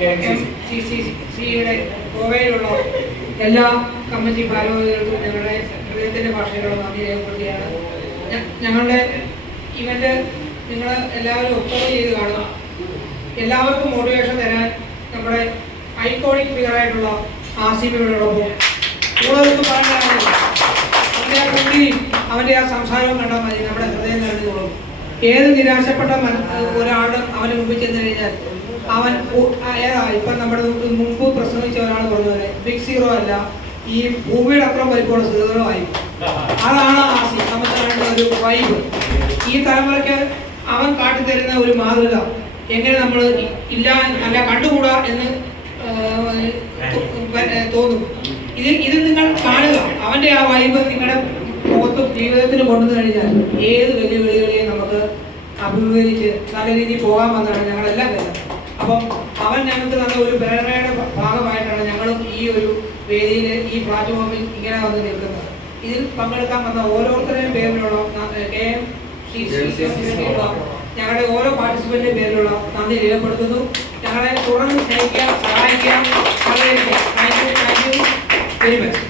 KMCCയുടെ ഗോവയിലുള്ള എല്ലാ കമ്മിറ്റി ഭാരവാഹികൾക്കും ഞങ്ങളുടെ ഹൃദയത്തിൻ്റെ ഭാഷയിലുള്ള നന്ദി രേഖപ്പെടുത്തിയാണ്. ഞങ്ങളുടെ ഇവന്റ് നിങ്ങൾ എല്ലാവരും ഒബ്സർവ് ചെയ്ത് കാണുക. എല്ലാവർക്കും മോട്ടിവേഷൻ തരാൻ നമ്മുടെ ഐക്കോണിക് ഫിഗറായിട്ടുള്ള ആസിഫിയോടൊപ്പം കൂടുതലൊന്നും പറയാനാണ്. അവൻ്റെ ആ കുട്ടിയും അവൻ്റെ ആ സംസാരവും കണ്ടാൽ മതി, നമ്മുടെ ഹൃദയം നിറഞ്ഞോളും. ഏത് നിരാശപ്പെട്ട ഒരാളും അവന് മുമ്പിൽ ചെന്ന് കഴിഞ്ഞാൽ അവൻ ഇപ്പം നമ്മുടെ മുമ്പ് പ്രസംഗിച്ച ഒരാൾ പറഞ്ഞ പോലെ ബിഗ് സീറോ അല്ല, ഈ ഭൂമിയുടെ അപ്പുറം വലിപ്പമുള്ള സീറോ ആയി. അതാണ് ആസി നമുക്ക് ഒരു വൈബ്. ഈ തലമുറയ്ക്ക് അവൻ കാട്ടിത്തരുന്ന ഒരു മാതൃക എങ്ങനെ നമ്മൾ ഇല്ല അല്ല കണ്ടുകൂടാ എന്ന് തോന്നും. ഇത് നിങ്ങൾ കാണുക. അവൻ്റെ ആ വൈബ് നിങ്ങളുടെ മുഖത്തും ജീവിതത്തിന് കൊണ്ടുവന്നു കഴിഞ്ഞാൽ ഏത് വെല്ലുവിളികളെയും നമുക്ക് അഭിമുഖീകരിച്ച് നല്ല രീതിയിൽ പോകാമെന്നാണ് ഞങ്ങളെല്ലാം കരുതുന്നത്. അപ്പം അവൻ ഞങ്ങൾക്ക് തന്ന ഒരു പ്രേരണയുടെ ഭാഗമായിട്ടാണ് ഞങ്ങളും ഈ ഒരു വേദിയിൽ ഈ പ്ലാറ്റ്ഫോമിൽ ഇങ്ങനെ വന്ന് നിൽക്കുന്നത്. ഇതിൽ പങ്കെടുക്കാൻ വന്ന ഓരോരുത്തരുടെയും പേരിലുള്ള KMCC ഞങ്ങളുടെ ഓരോ പാർട്ടിസിപ്പന്റിന്റെ പേരിലുള്ള നന്ദി രേഖപ്പെടുത്തുന്നു. ഞങ്ങളെ തുടർന്ന് സ്നേഹിക്കുക, സഹായിക്കുക. വളരെ താങ്ക് യു വെരി മച്ച്.